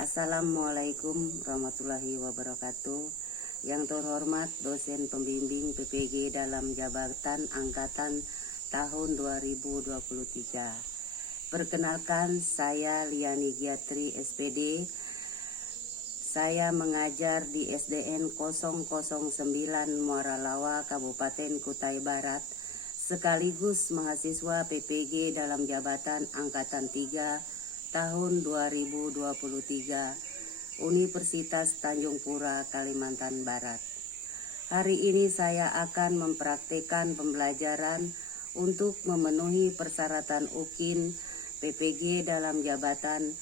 Assalamualaikum warahmatullahi wabarakatuh. Yang terhormat dosen pembimbing PPG dalam jabatan angkatan tahun 2023. Perkenalkan, saya Liani Giatri SPD. Saya mengajar di SDN 009 Muara Lawa, Kabupaten Kutai Barat, sekaligus mahasiswa PPG dalam jabatan angkatan 3 tahun 2023, Universitas Tanjung Pura, Kalimantan Barat. Hari ini saya akan mempraktikkan pembelajaran untuk memenuhi persyaratan UKIN PPG dalam jabatan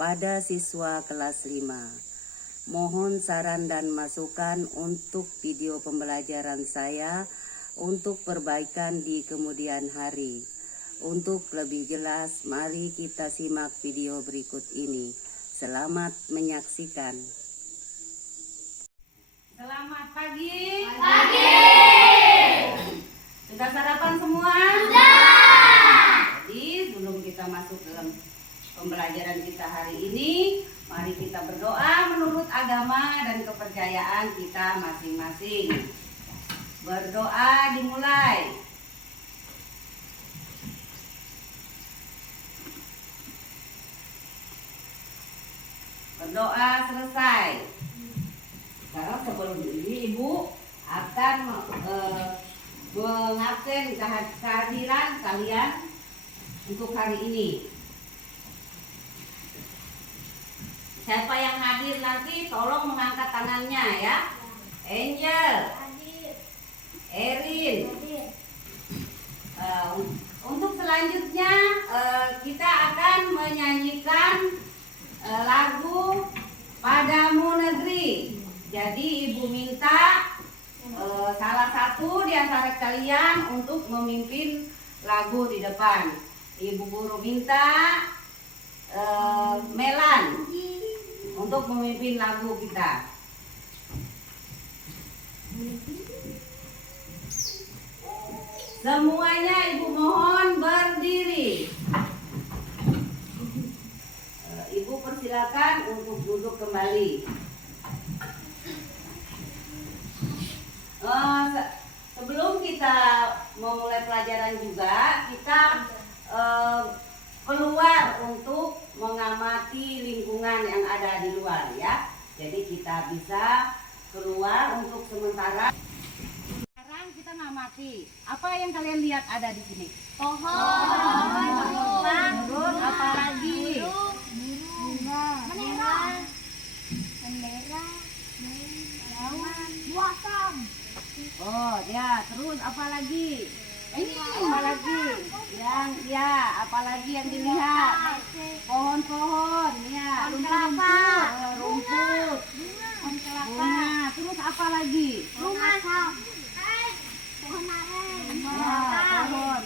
pada siswa kelas 5. Mohon saran dan masukan untuk video pembelajaran saya untuk perbaikan di kemudian hari. Untuk lebih jelas, mari kita simak video berikut ini. Selamat menyaksikan. Selamat pagi. Pagi. Sudah sarapan semua? Sudah. Jadi sebelum kita masuk dalam pembelajaran kita hari ini, mari kita berdoa menurut agama dan kepercayaan kita masing-masing. Berdoa dimulai. Berdoa selesai. Sekarang sebelum ini Ibu akan mengabsen kehadiran kalian untuk hari ini. Siapa yang hadir nanti tolong mengangkat tangannya ya. Angel, Erin. Untuk selanjutnya kita akan menyanyikan lagu Padamu Negeri. Jadi Ibu minta salah satu di antara kalian untuk memimpin lagu di depan. Ibu guru minta Melan untuk memimpin lagu kita. Semuanya Ibu mohon berdiri. Ibu persilakan untuk duduk kembali. Sebelum kita memulai pelajaran juga, kita keluar untuk mengamati lingkungan yang ada di luar ya. Jadi kita bisa keluar untuk sementara. Sekarang kita ngamati. Apa yang kalian lihat ada di sini? Pohon. Terus apa lagi? Oh ya, terus apa lagi? Apa lagi? Apalagi yang dilihat? Pohon-pohon, ya, rumput, bunga. Terus apa lagi? Pohon Pohon.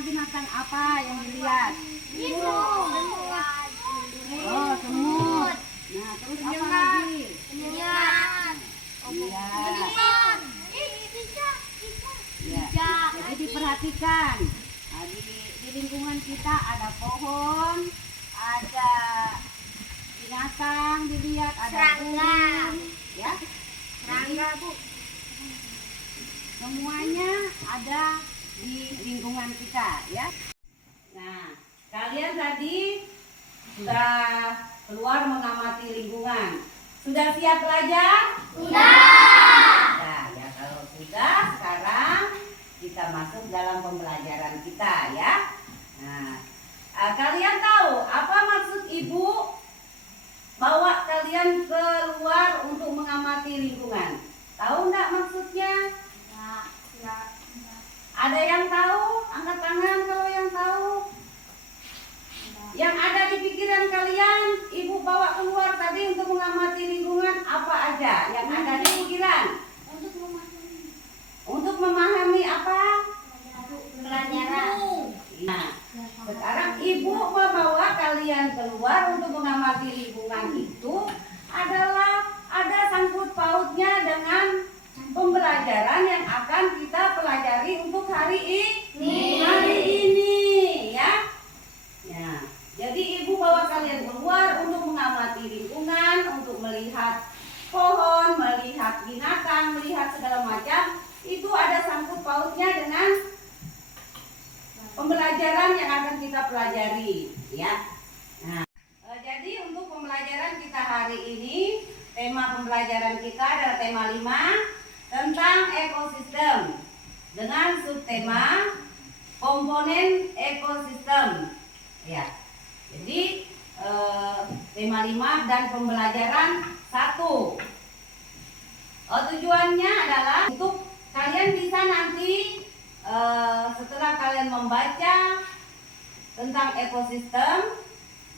Binatang apa yang dilihat? Oh, semut. Nah, terus apa lagi? Ya, jadi diperhatikan. Nah, di lingkungan kita ada pohon, ada binatang dilihat, ada burung, ya. Serangga, Bu. Semuanya ada di lingkungan kita, ya. Nah, kalian tadi sudah keluar mengamati lingkungan. Sudah siap belajar? Sudah. Nah, ya kalau sudah, sekarang kita masuk dalam pembelajaran kita ya. Nah, kalian tahu apa maksud Ibu bawa kalian keluar untuk mengamati lingkungan? Tahu enggak maksudnya? Ada yang tahu? Angkat tangan kalau yang tahu. Yang ada di pikiran kalian, Ibu bawa keluar tadi untuk mengamati lingkungan apa aja yang ada di pikiran? Untuk memahami apa? Pelajaran. Nah, sekarang Ibu membawa kalian keluar untuk mengamati lingkungan itu adalah ada sangkut pautnya dengan pembelajaran yang akan kita pelajari untuk hari ini. Hari ini ya. Ya. Jadi Ibu bawa kalian keluar untuk mengamati lingkungan. melihat pohon, melihat binatang, melihat segala macam, itu ada sangkut pautnya dengan pembelajaran yang akan kita pelajari, ya. Nah, jadi untuk pembelajaran kita hari ini, tema pembelajaran kita adalah tema 5 tentang ekosistem dengan subtema komponen ekosistem, ya. Jadi tema 5 dan pembelajaran 1. Tujuannya adalah untuk kalian bisa nanti setelah kalian membaca tentang ekosistem,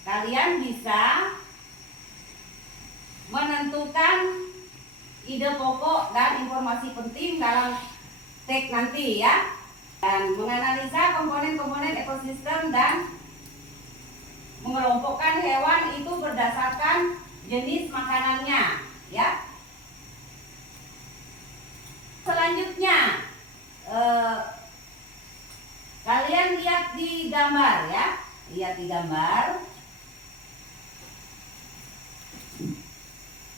kalian bisa menentukan ide pokok dan informasi penting dalam teks nanti, ya. Dan menganalisa komponen-komponen ekosistem dan mengelompokkan hewan itu berdasarkan jenis makanannya, ya. Selanjutnya kalian lihat di gambar, ya. Lihat di gambar.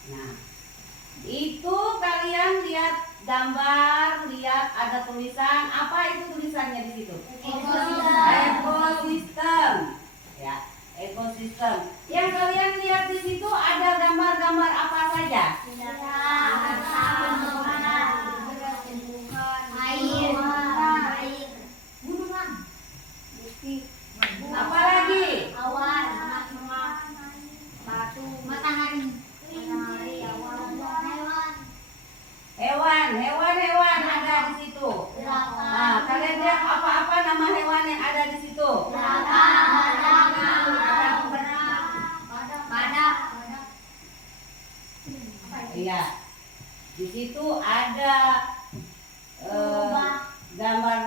Nah, itu kalian lihat gambar, lihat ada tulisan, apa itu tulisannya di situ? Ekosistem. Ya, ekosistem. Yang kalian lihat di situ ada gambar-gambar apa saja? Apa lagi? Hewan ada di situ. Nah, kalian lihat apa-apa nama hewan yang ada di situ? Iya. Di situ ada gambar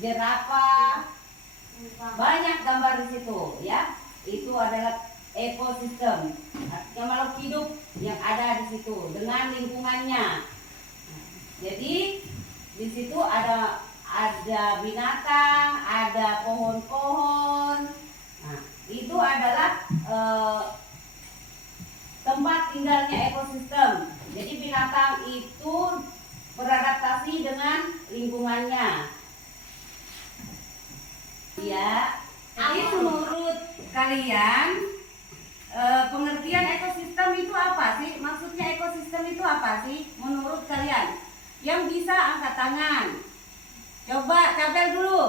jerapah. Banyak gambar di situ, ya. Itu adalah ekosistem, artinya makhluk hidup yang ada di situ dengan lingkungannya. Jadi di situ ada binatang, ada pohon-pohon. Nah, itu adalah tempat tinggalnya ekosistem. Jadi binatang itu beradaptasi dengan lingkungannya. Ya, jadi menurut kalian pengertian ekosistem itu apa sih? Maksudnya ekosistem itu apa sih? Menurut kalian, yang bisa angkat tangan. Coba tabel dulu.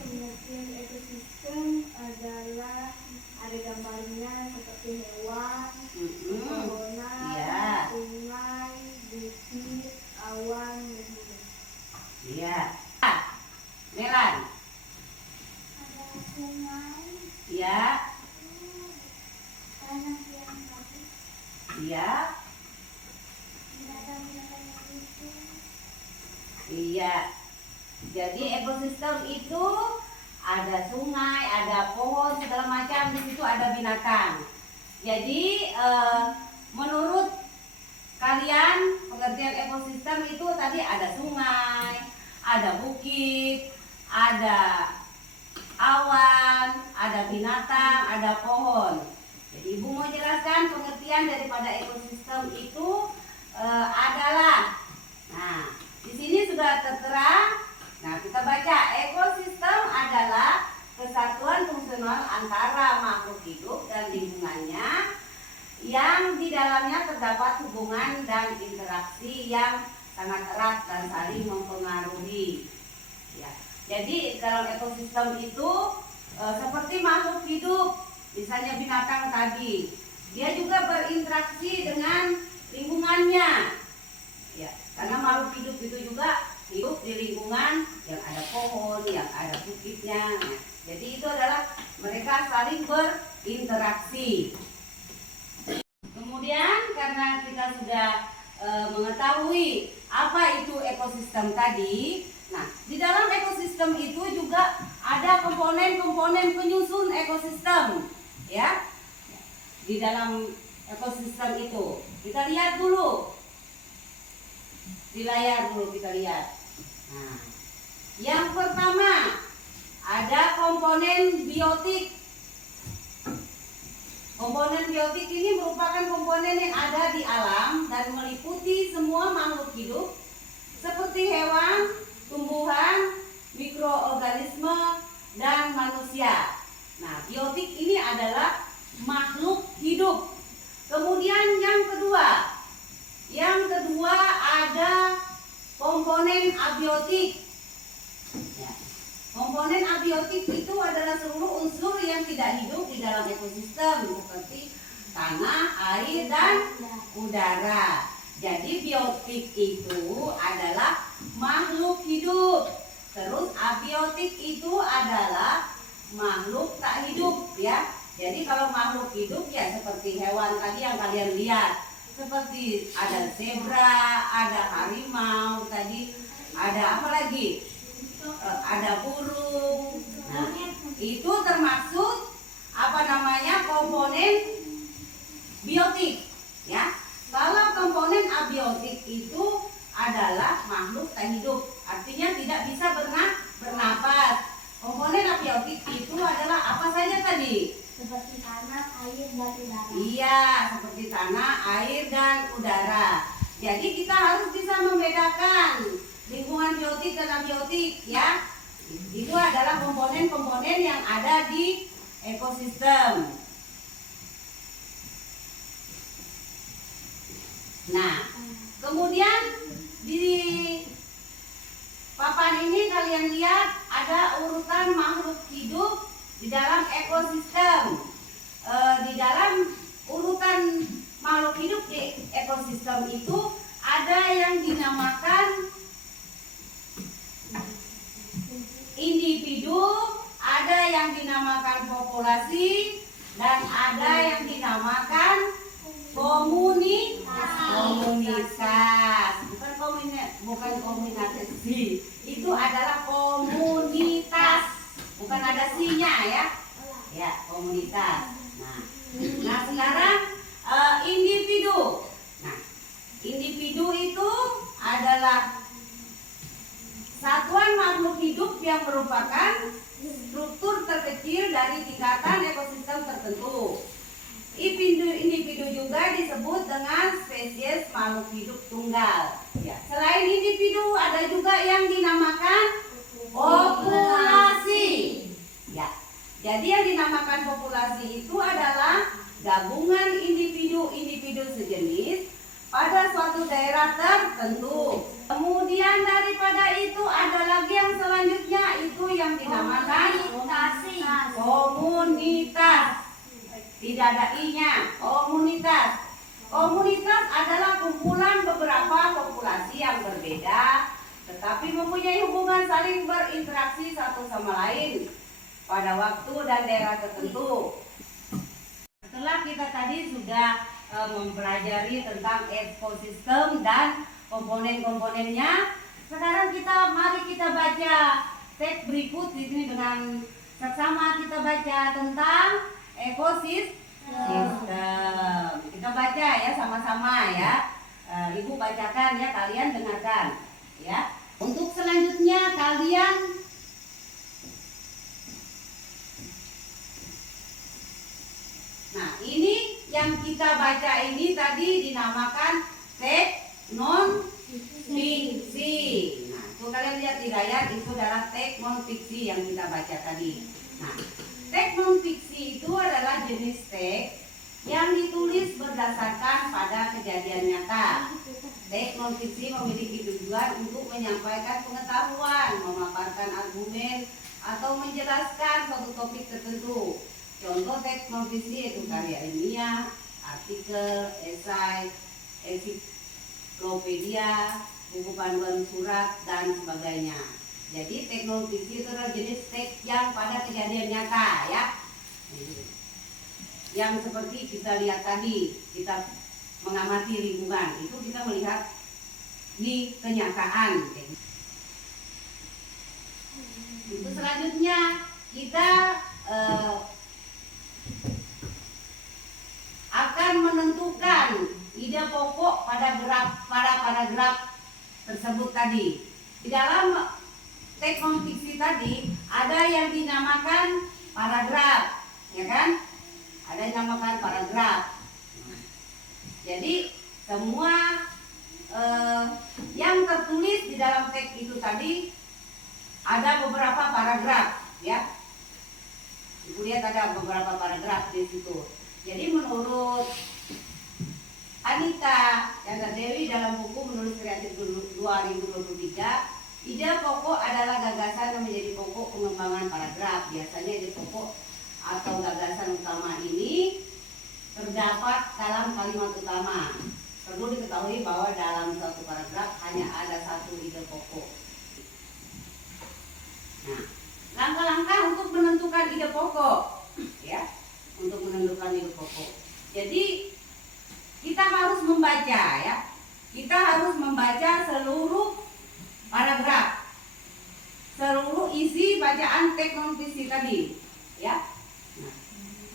Pengertian ekosistem adalah ada gambarnya seperti hewan, pepohonan, Iya. sungai, bukit, awan, dan gunung. Iya. Melan. Ada sungai, Iya. tanah yang bagus, Iya. binatang-binatang yang lucu, Iya. Jadi ekosistem itu ada sungai, ada pohon, segala macam. Di situ ada binatang. Jadi menurut kalian pengertian ekosistem itu tadi ada sungai, ada bukit, ada awan, ada binatang, ada pohon. Jadi Ibu mau jelaskan pengertian daripada ekosistem itu adalah, nah di sini sudah tertera. Nah, kita baca, ekosistem adalah kesatuan fungsional antara makhluk hidup dan lingkungannya yang di dalamnya terdapat hubungan dan interaksi yang sangat erat dan saling mempengaruhi. Ya. Jadi dalam ekosistem itu seperti makhluk hidup, misalnya binatang tadi, dia juga berinteraksi dengan lingkungannya. Ya, karena makhluk hidup itu juga hidup di lingkungan yang ada pohon, yang ada bukitnya. Nah, jadi itu adalah mereka saling berinteraksi. Kemudian karena kita sudah mengetahui apa itu ekosistem tadi, nah di dalam ekosistem itu juga ada komponen-komponen penyusun ekosistem, ya. Di dalam ekosistem itu kita lihat dulu di layar dulu kita lihat. Nah, yang pertama ada komponen komponen biotik. Komponen biotik ini merupakan komponen yang ada di alam dan meliputi semua makhluk hidup seperti hewan, tumbuhan, mikroorganisme, dan manusia. Nah, biotik ini adalah makhluk hidup. Kemudian yang kedua ada komponen abiotik. Ya. Komponen abiotik itu adalah seluruh unsur yang tidak hidup di dalam ekosistem seperti tanah, air, dan udara. Jadi biotik itu adalah makhluk hidup. Terus abiotik itu adalah makhluk tak hidup ya. Jadi kalau makhluk hidup ya seperti hewan tadi yang kalian lihat. Seperti ada zebra, ada harimau tadi, ada apa lagi? Ada burung. Nah, itu termasuk komponen biotik ya. Kalau komponen abiotik itu adalah makhluk tak hidup, artinya tidak bisa bernapas. Komponen abiotik itu adalah apa saja tadi? Seperti tanah, air, dan udara. Iya, seperti tanah, air, dan udara. Jadi kita harus bisa membedakan lingkungan biotik dan abiotik ya. Itu adalah komponen-komponen yang ada di ekosistem. Nah, kemudian di papan ini kalian lihat ada urutan makhluk hidup di dalam ekosistem. Di dalam urutan makhluk hidup di ekosistem itu ada yang dinamakan individu, ada yang dinamakan populasi, dan ada yang dinamakan komunitas. Bukan kombinasi. Itu adalah komunitas. Bukan ada sinya ya. Ya, komunitas. Nah sekarang individu. Nah, individu itu adalah satuan makhluk hidup yang merupakan struktur terkecil dari tingkatan ekosistem tertentu. Individu juga disebut dengan spesies makhluk hidup tunggal. Ya. Selain individu ada juga yang dinamakan populasi. Ya. Jadi yang dinamakan populasi itu adalah gabungan individu-individu sejenis pada suatu daerah tertentu. Kemudian daripada itu ada lagi yang selanjutnya itu yang dinamakan komunitas. Tidak ada i-nya, komunitas. Komunitas adalah kumpulan beberapa populasi yang berbeda, tetapi mempunyai hubungan saling berinteraksi satu sama lain pada waktu dan daerah tertentu. Setelah kita tadi sudah mempelajari tentang ekosistem dan komponen-komponennya, sekarang mari kita baca teks berikut di sini dengan seksama kita baca tentang ekosistem. Kita baca ya sama-sama ya. Ibu bacakan ya, kalian dengarkan ya. Untuk selanjutnya kalian ini yang kita baca ini tadi dinamakan teks non fiksi. Nah, itu kalian lihat di layar, itu adalah teks non fiksi yang kita baca tadi. Nah, teks non fiksi itu adalah jenis teks yang ditulis berdasarkan pada kejadian nyata. Teks non fiksi memiliki tujuan untuk menyampaikan pengetahuan, memaparkan argumen, atau menjelaskan suatu topik tertentu. Contoh teks non fiksi itu karya ilmiah, artikel, esai, ensiklopedia, buku panduan surat, dan sebagainya. Jadi teks non fiksi itu adalah jenis teks yang pada kejadian nyata ya. Yang seperti kita lihat tadi, kita mengamati lingkungan, itu kita melihat di kenyataan. Itu selanjutnya kita akan menentukan ide pokok pada paragraf tersebut tadi. Di dalam teks non fiksi tadi ada ada yang dinamakan paragraf, ya kan? Ada yang dinamakan paragraf. Jadi semua yang tertulis di dalam teks itu tadi ada beberapa paragraf, ya. Ibu lihat ada beberapa paragraf di situ. Jadi menurut Anita Chandra Dewi dalam buku Menulis Kreatif 2023, ide pokok adalah gagasan yang menjadi pokok pengembangan paragraf. Biasanya ide pokok atau gagasan utama ini terdapat dalam kalimat utama. Perlu diketahui bahwa dalam suatu paragraf hanya ada satu ide pokok. Nah, langkah-langkah untuk menentukan ide pokok, ya, untuk menentukan ide pokok. Jadi kita harus membaca, ya, kita harus membaca seluruh paragraf, seluruh isi bacaan teks non fiksi tadi, ya.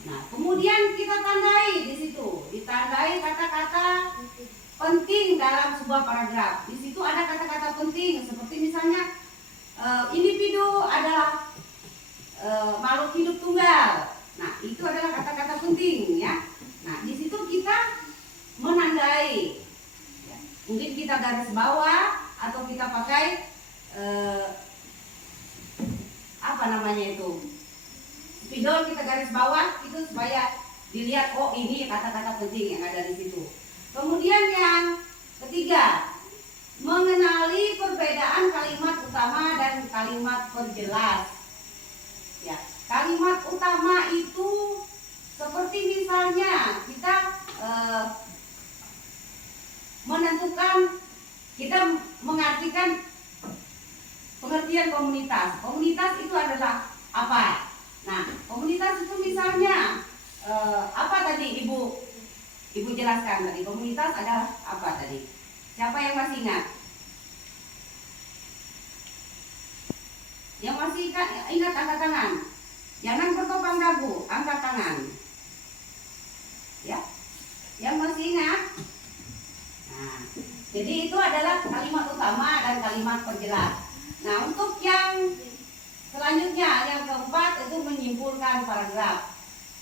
Nah, kemudian kita tandai di situ, ditandai kata-kata penting dalam sebuah paragraf. Di situ ada kata-kata penting seperti misalnya individu adalah makhluk hidup tunggal. Nah, itu adalah kata-kata penting, ya. Nah, di situ kita menandai. Ya. Mungkin kita garis bawah atau kita pakai apa namanya itu? Spidol kita garis bawah itu supaya dilihat, oh ini kata-kata penting yang ada di situ. Kemudian yang ketiga, mengenali perbedaan kalimat utama dan kalimat penjelas. Ya, kalimat utama itu seperti misalnya kita menentukan, kita mengartikan pengertian komunitas. Komunitas itu adalah apa? Nah, komunitas itu misalnya apa tadi Ibu jelaskan tadi? Komunitas adalah apa tadi? Siapa yang masih ingat? Yang masih ingat angkat tangan. Jangan bertopang dagu, angkat tangan. Ya, yang masih ingat? Nah, jadi itu adalah kalimat utama dan kalimat penjelas. Nah, untuk yang selanjutnya, yang keempat itu menyimpulkan paragraf.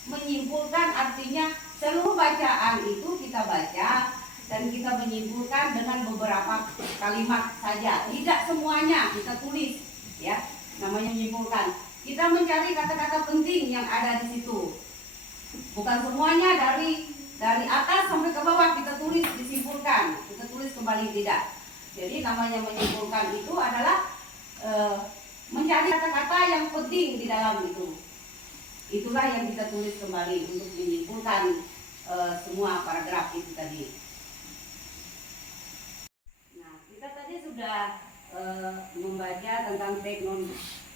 Menyimpulkan artinya seluruh bacaan itu kita baca dan kita menyimpulkan dengan beberapa kalimat saja. Tidak semuanya kita tulis, ya. Namanya menyimpulkan. Kita mencari kata-kata penting yang ada di situ. Bukan semuanya dari atas sampai ke bawah kita tulis disimpulkan, kita tulis kembali, tidak. Jadi namanya menyimpulkan itu adalah mencari kata-kata yang penting di dalam itu. Itulah yang kita tulis kembali untuk menyimpulkan semua paragraf itu tadi. Nah, kita tadi sudah membaca tentang teks non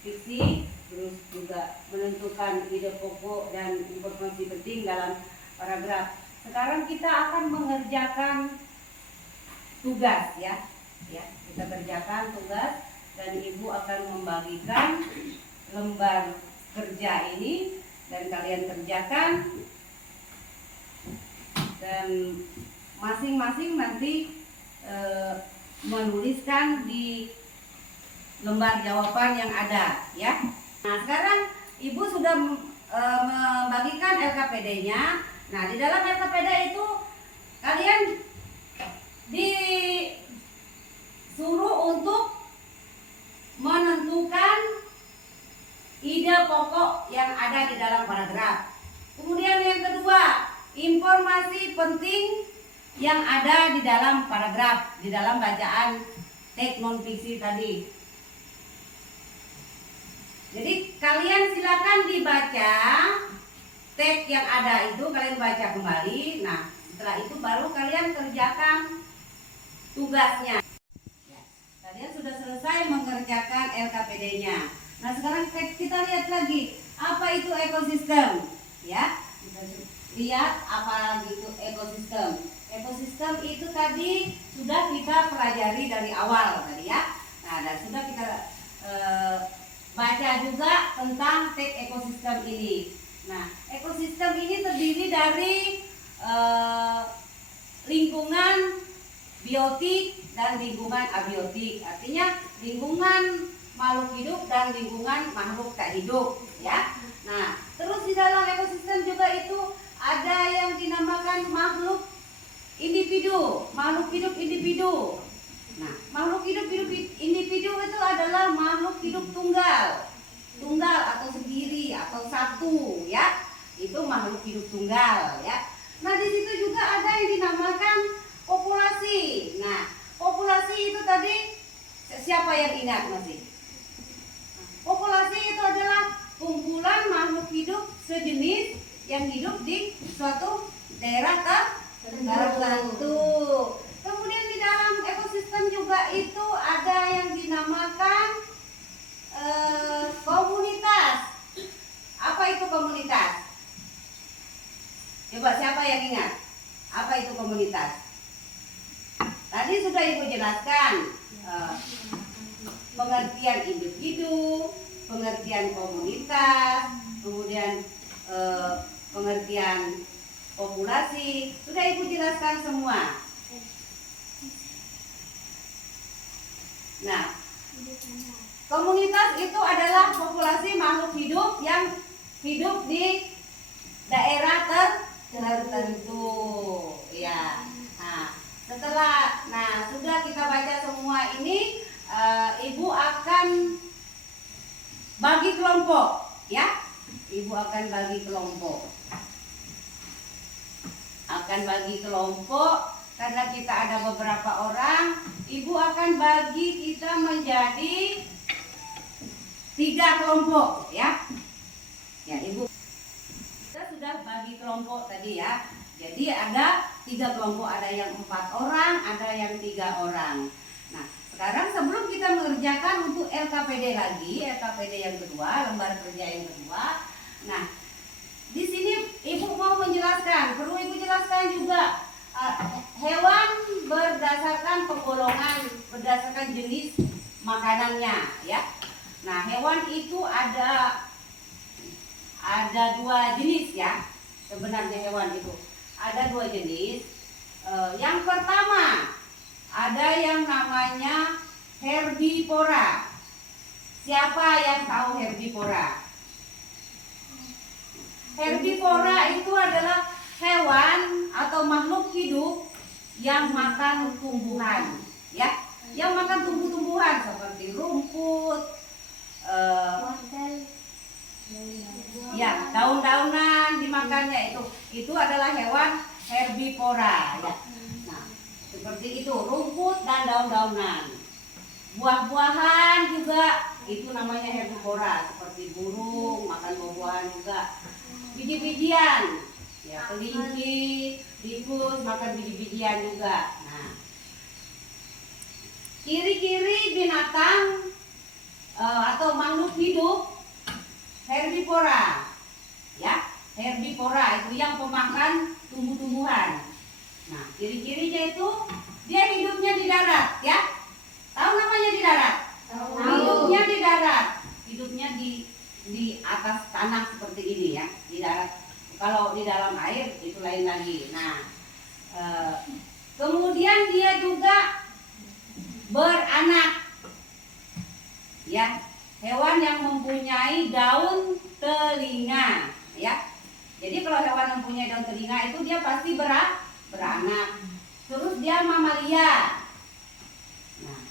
fiksi, terus juga menentukan ide pokok dan informasi penting dalam paragraf. Sekarang kita akan mengerjakan tugas, ya. Ya, kita kerjakan tugas. Dan Ibu akan membagikan lembar kerja ini dan kalian kerjakan, dan masing-masing nanti menuliskan di lembar jawaban yang ada, ya. Nah, sekarang Ibu sudah membagikan LKPD-nya. Nah, di dalam LKPD itu kalian disuruh untuk menentukan ide pokok yang ada di dalam paragraf. Kemudian yang kedua, informasi penting yang ada di dalam paragraf, di dalam bacaan teks non fiksi tadi. Jadi kalian silakan dibaca teks yang ada itu, kalian baca kembali. Nah, setelah itu baru kalian kerjakan tugasnya. Kalian sudah selesai mengerjakan LKPD-nya. Nah, sekarang kita lihat lagi apa itu ekosistem, ya. Kita lihat apa itu ekosistem. Ekosistem itu tadi sudah kita pelajari dari awal tadi, ya. Nah, dan sudah kita baca juga tentang teks ekosistem ini. Nah, ekosistem ini terdiri dari lingkungan biotik dan lingkungan abiotik. Artinya lingkungan makhluk hidup dan lingkungan makhluk tak hidup, ya. Nah, terus di dalam ekosistem juga itu ada yang dinamakan makhluk individu, makhluk hidup individu. Nah, makhluk hidup individu itu adalah makhluk hidup tunggal atau sendiri atau satu, ya. Itu makhluk hidup tunggal, ya. Nah, di situ juga ada yang dinamakan populasi. Nah, populasi itu tadi siapa yang ingat masih? Populasi itu adalah kumpulan makhluk hidup sejenis yang hidup di suatu daerah tertentu. Kemudian di dalam ekosistem juga itu ada yang dinamakan komunitas. Apa itu komunitas? Coba siapa yang ingat? Apa itu komunitas? Tadi sudah Ibu jelaskan pengertian individu, pengertian komunitas, kemudian pengertian populasi. Sudah Ibu jelaskan semua. Nah, komunitas itu adalah populasi makhluk hidup yang hidup di daerah tertentu, ya. Nah, sudah kita baca semua ini, Ibu akan bagi kelompok, ya. Ibu akan bagi kelompok. Karena kita ada beberapa orang, Ibu akan bagi kita menjadi 3 kelompok, ya. Ya, Ibu. Kita sudah bagi kelompok tadi, ya. Jadi ada 3 kelompok, ada yang 4 orang, ada yang 3 orang. Nah, sekarang sebelum kita mengerjakan untuk LKPD lagi, LKPD yang kedua, lembar kerja yang kedua. Nah, di sini Ibu mau menjelaskan, perlu Ibu jelaskan juga hewan berdasarkan penggolongan, berdasarkan jenis makanannya, ya. Nah, hewan itu ada 2 jenis, ya. Sebenarnya hewan itu ada 2 jenis. Yang pertama ada yang namanya herbivora. Siapa yang tahu herbivora? Herbivora itu adalah hewan atau makhluk hidup yang makan tumbuhan, ya. Yang makan tumbuh-tumbuhan seperti rumput, ya, daun-daunan dimakannya itu adalah hewan herbivora, ya. Nah, seperti itu, rumput dan daun-daunan. Buah-buahan juga itu namanya herbivora, seperti burung makan buah-buahan juga. Biji-bijian, ya, kelinci, tikus makan biji-bijian juga. Nah, ciri-ciri binatang atau makhluk hidup herbivora, ya. Herbivora itu yang pemakan tumbuh-tumbuhan. Nah, ciri-cirinya itu dia hidupnya di darat, ya. Tahu namanya di darat? Hidupnya di darat. Hidupnya di atas tanah seperti ini, ya, di darat. Kalau di dalam air itu lain lagi. Nah, kemudian dia juga beranak, ya. Hewan yang mempunyai daun telinga, ya. Jadi kalau hewan yang mempunyai daun telinga itu dia pasti beranak. Terus dia mamalia. Nah,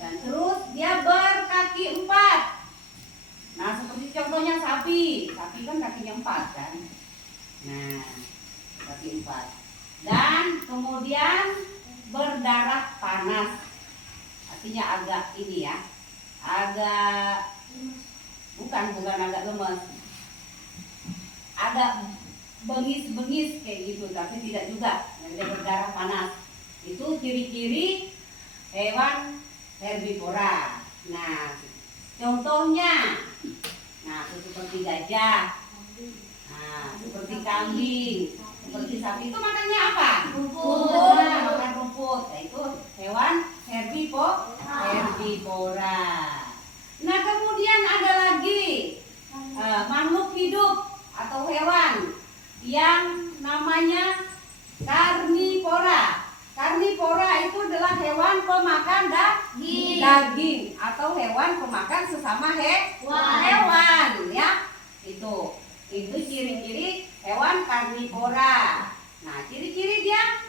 dan terus dia berkaki 4. Nah, seperti contohnya sapi. Sapi kan kakinya 4, kan. Nah, kaki 4. Dan kemudian berdarah panas. Artinya agak ini, ya. Agak bukan agak lemes. Agak bengis-bengis kayak gitu, tapi tidak juga. Yang dia berdarah panas. Itu ciri-ciri hewan herbivora. Nah, contohnya, nah, seperti gajah, nah, seperti kambing, seperti sapi. Itu makannya apa? Rumput. Nah, makan rumput. Nah, itu hewan herbivora. Nah, kemudian ada lagi makhluk hidup atau hewan yang namanya karnivora. Karnivora itu adalah hewan pemakan daging atau hewan pemakan karnivora. Nah, ciri-ciri dia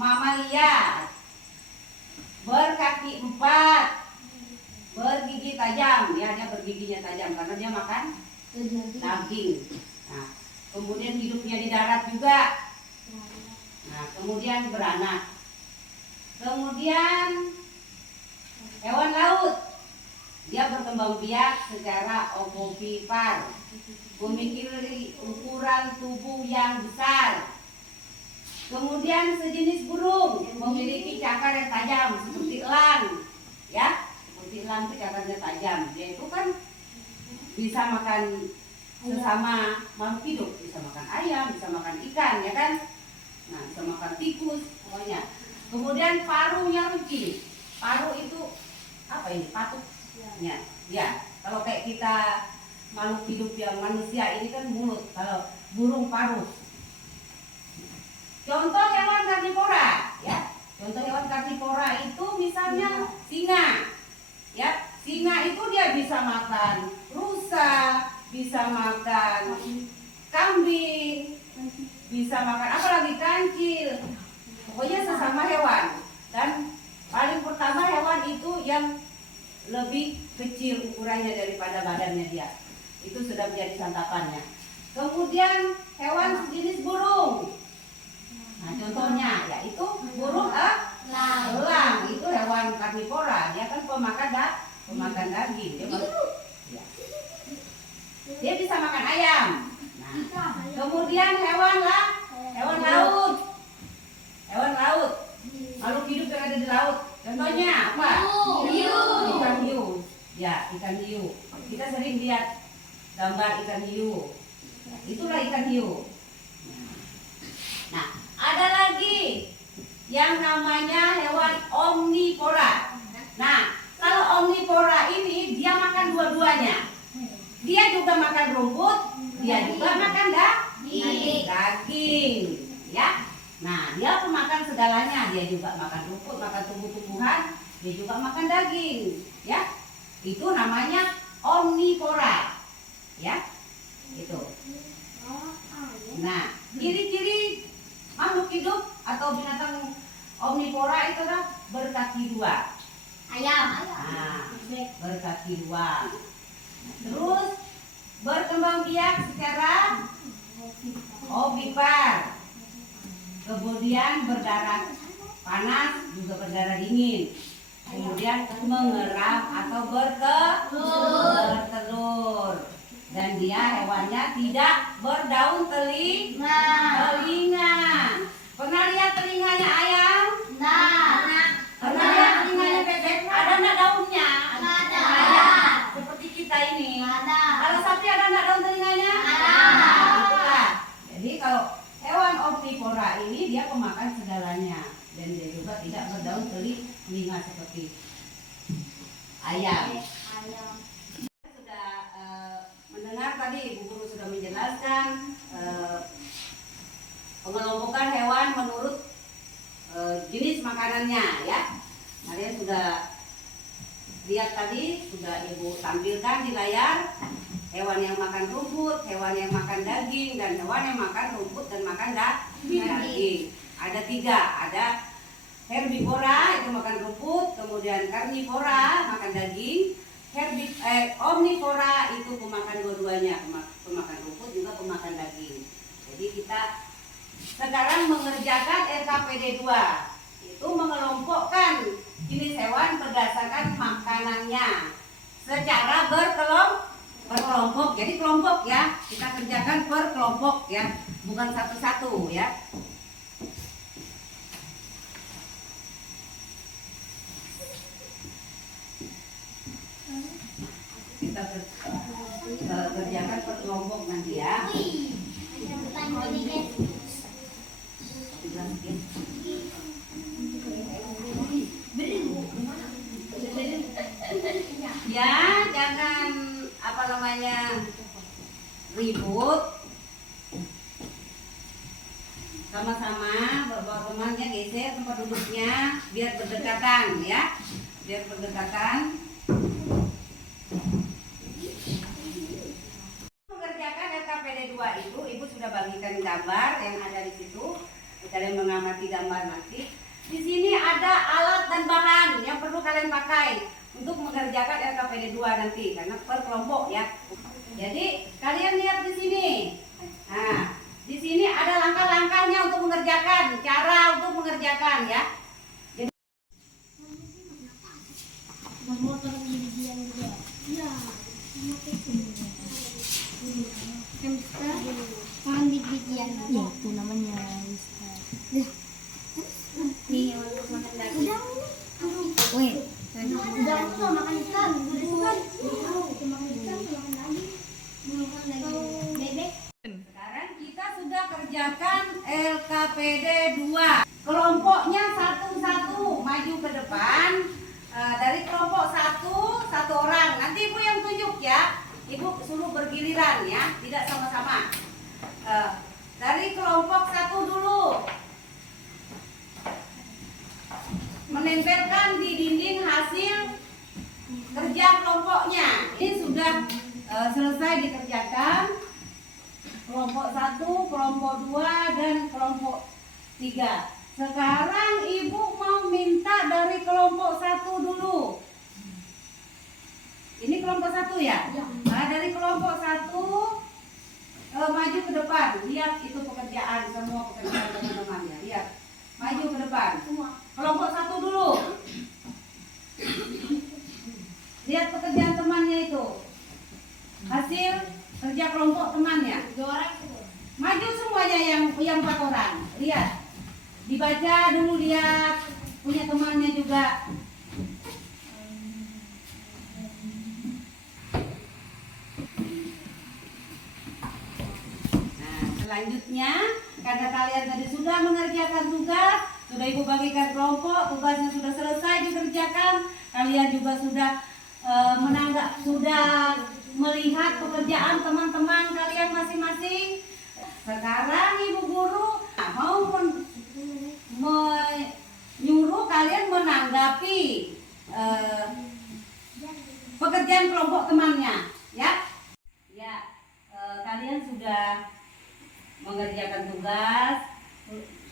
mamalia, berkaki 4, bergigi tajam. Ya, dia bergiginya tajam karena dia makan daging. Nah, kemudian hidupnya di darat juga. Nah, kemudian beranak. Kemudian hewan laut. Dia berkembang biak secara ovovivipar, memiliki ukuran tubuh yang besar. Kemudian sejenis burung, memiliki cakar yang tajam seperti elang. Ya, seperti elang itu cakarnya tajam. Dia itu kan bisa makan sesama makhluk hidup, bisa makan ayam, bisa makan ikan, ya kan? Nah, bisa makan tikus, pokoknya. Kemudian paruhnya runcing. Paruh itu apa ini? Patuk. Ya, kalau kayak kita makhluk hidup yang manusia ini kan mulut, kalau burung paruh. Contoh hewan karnivora, ya. Contoh hewan karnivora itu misalnya singa. Ya, singa itu dia bisa makan rusa, bisa makan kambing, bisa makan apa lagi, kancil. Pokoknya sesama hewan. Dan paling pertama hewan itu yang lebih kecil ukurannya daripada badannya dia. Itu sudah menjadi santapannya. Kemudian hewan sejenis burung. Nah, contohnya yaitu burung elang. Itu hewan karnivora. Dia kan pemakan daging. Dia bisa makan ayam. Nah, kemudian hewan laut. Hewan laut. Makhluk hidup yang ada di laut. Contohnya apa? Hiu. Ikan hiu. Ya, ikan hiu. Kita sering lihat gambar ikan hiu. Ya, itulah ikan hiu. Nah, ada lagi yang namanya hewan omnivora. Nah, kalau omnivora ini dia makan dua-duanya. Dia juga makan rumput, dia juga makan daging. Ya. Nah, dia pemakan segalanya. Dia juga makan rumput, makan tumbuh-tumbuhan, dia juga makan daging. Ya. Itu namanya omnivora. Ya. Itu. Nah, ciri-ciri makhluk hidup atau binatang omnivora itu adalah berkaki 2. Ayam. Nah, berkaki 2. Terus berkembang biak secara ovipar. Kemudian berdarah panas, juga berdarah dingin. Kemudian mengerap atau bertelur. Dan dia hewannya tidak berdaun telinga. Pernah lihat telinganya ayam? Pernah lihat telinganya bebek? Ada nggak daunnya? Ada. Seperti kita ini. Ada. Kalau sapi ada nggak daun telinganya? Ada. Itulah. Jadi kalau hewan omnivora ini dia pemakan segalanya. Dan dia juga tidak berdaun telinga seperti ayam. Sudah mendengar tadi Ibu Guru sudah menjelaskan pengelompokan hewan menurut jenis makanannya, ya. Kalian sudah lihat tadi, sudah Ibu tampilkan di layar hewan yang makan rumput, hewan yang makan daging, dan hewan yang makan rumput dan makan daging. Ada 3, ada herbivora itu makan rumput, kemudian karnivora makan daging, omnivora itu pemakan dua-duanya, pemakan rumput juga pemakan daging. Jadi kita sekarang mengerjakan RKPD 2, itu mengelompokkan jenis hewan berdasarkan makanannya secara berkelompok. Jadi kelompok, ya, kita kerjakan per kelompok, ya, bukan satu-satu, ya. Kita kerjakan per kelompok nanti, ya. Ya, jangan apa namanya ribut, sama-sama bawa temannya, geser tempat duduknya biar berdekatan, ya, biar berdekatan. Mengerjakan RKPD LKPD 2 itu Ibu sudah bagikan gambar yang ada di situ. Kalian mengamati gambar nanti. Di sini ada alat dan bahan yang perlu kalian pakai untuk mengerjakan LKPD 2 nanti karena per kelompok ya. Jadi kalian lihat di sini. Nah, di sini ada langkah-langkahnya untuk mengerjakan, cara untuk mengerjakan ya. Motor bijian juga. Iya. Makan bijian. Iya, itu namanya Mister. Nih, makan daging. Weh, udah aku makan ikan. Bukan. Makan ikan, makan daging. Makan daging bebek. Sekarang kita sudah kerjakan LKPD 2. Kelompoknya satu-satu maju ke depan. Dari kelompok satu orang. Nanti Ibu yang tunjuk ya. Ibu suruh bergiliran ya, tidak sama-sama. Dari kelompok 1 dulu. Menempelkan di dinding hasil kerja kelompoknya. Ini sudah selesai dikerjakan. Kelompok 1, kelompok 2, dan kelompok 3. Sekarang Ibu mau minta dari kelompok 1 dulu. Ini kelompok 1 ya? Nah, dari kelompok 1 maju ke depan. Lihat itu pekerjaan, semua pekerjaan teman-teman ya. Lihat. Maju ke depan. Kelompok 1 dulu. Lihat pekerjaan temannya itu. Hasil kerja kelompok temannya. 2 orang itu. Maju semuanya yang 4 orang. Lihat. Dibaca dulu, lihat punya temannya juga. Nah, selanjutnya karena kalian tadi sudah mengerjakan tugas, sudah Ibu bagikan kelompok, tugasnya sudah selesai dikerjakan, kalian juga sudah sudah melihat pekerjaan teman-teman kalian masing-masing. Sekarang Ibu guru mau menyuruh kalian menanggapi pekerjaan kelompok temannya, ya. Ya, kalian sudah mengerjakan tugas,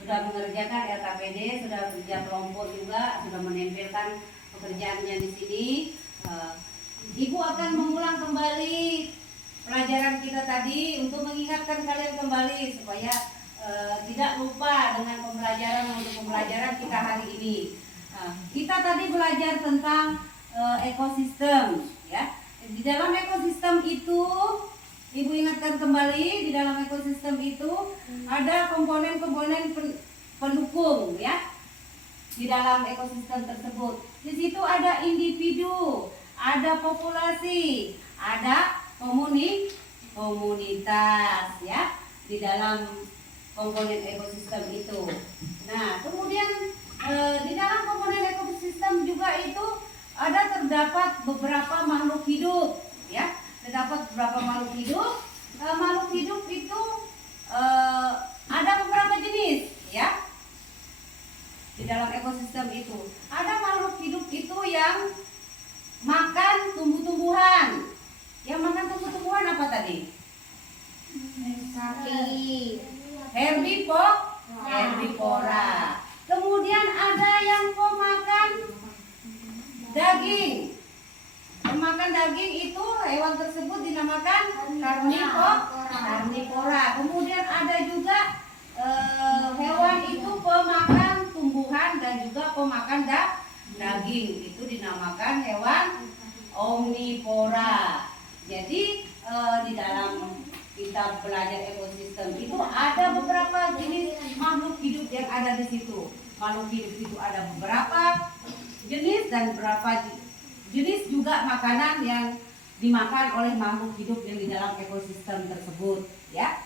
sudah mengerjakan LKPD, sudah kerja kelompok juga, sudah menempelkan pekerjaannya di sini. Ibu akan mengulang kembali pelajaran kita tadi untuk mengingatkan kalian kembali supaya tidak lupa dengan pembelajaran kita hari ini. Kita tadi belajar tentang ekosistem, ya. Di dalam ekosistem itu, Ibu ingatkan kembali, di dalam ekosistem itu ada komponen-komponen pendukung, ya. Di dalam ekosistem tersebut, di situ ada individu, ada populasi, ada komunitas, ya, di dalam komponen ekosistem itu. Nah, kemudian di dalam komponen ekosistem juga itu terdapat beberapa makhluk hidup, ya. Terdapat beberapa makhluk hidup. Makhluk hidup itu ada beberapa jenis, ya. Di dalam ekosistem itu ada makhluk hidup itu yang makan tumbuh-tumbuhan. Yang makan tumbuh-tumbuhan apa tadi? Sapi. Herbivora. Kemudian ada yang pemakan daging. Pemakan daging itu hewan tersebut dinamakan karnivora. Kemudian ada juga hewan itu pemakan tumbuhan dan juga pemakan daging. Itu dinamakan hewan omnivora. Jadi di dalam kita belajar ekosistem itu ada beberapa jenis makhluk hidup yang ada di situ. Makhluk hidup itu ada beberapa jenis dan beberapa jenis juga makanan yang dimakan oleh makhluk hidup yang di dalam ekosistem tersebut, ya.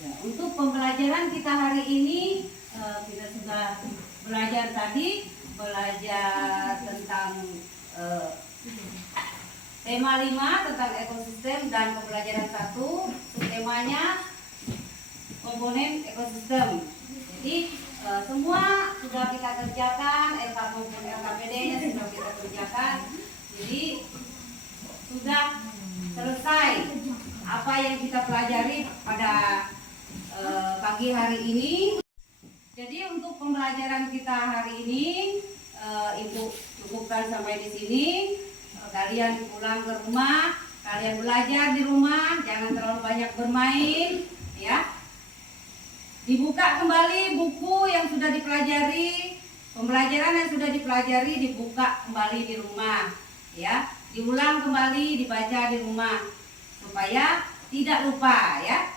Ya, untuk pembelajaran kita hari ini kita sudah belajar tentang tema 5 tentang ekosistem dan pembelajaran 1 temanya komponen ekosistem. Jadi semua sudah kita kerjakan, LKPD-nya sudah kita kerjakan. Jadi sudah selesai apa yang kita pelajari pada pagi hari ini. Jadi untuk pembelajaran kita hari ini, Ibu cukupkan sampai di sini. Kalian pulang ke rumah, kalian belajar di rumah, jangan terlalu banyak bermain, ya. Dibuka kembali buku yang sudah dipelajari, pembelajaran yang sudah dipelajari dibuka kembali di rumah, ya. Diulang kembali, dibaca di rumah supaya tidak lupa, ya.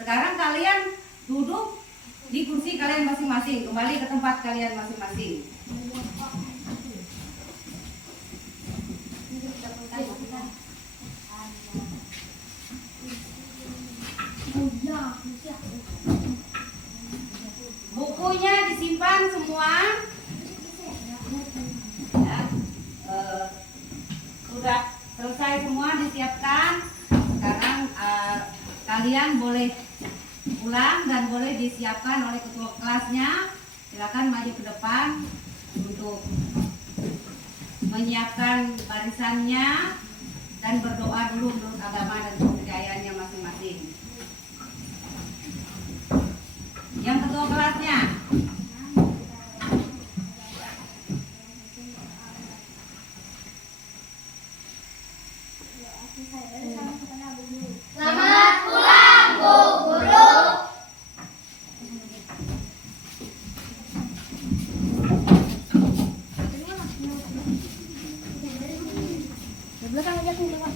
Sekarang kalian duduk di kursi kalian masing-masing, kembali ke tempat kalian masing-masing. Bukunya disimpan semua. Ya, sudah selesai semua disiapkan. Sekarang kalian boleh pulang dan boleh disiapkan oleh ketua kelasnya. Silakan maju ke depan untuk menyiapkan barisannya dan berdoa dulu menurut agama dan kepercayaannya masing-masing. Yang ketua kelasnya. Selamat pulang, Bu Guru. Di belakang aja, di belakang.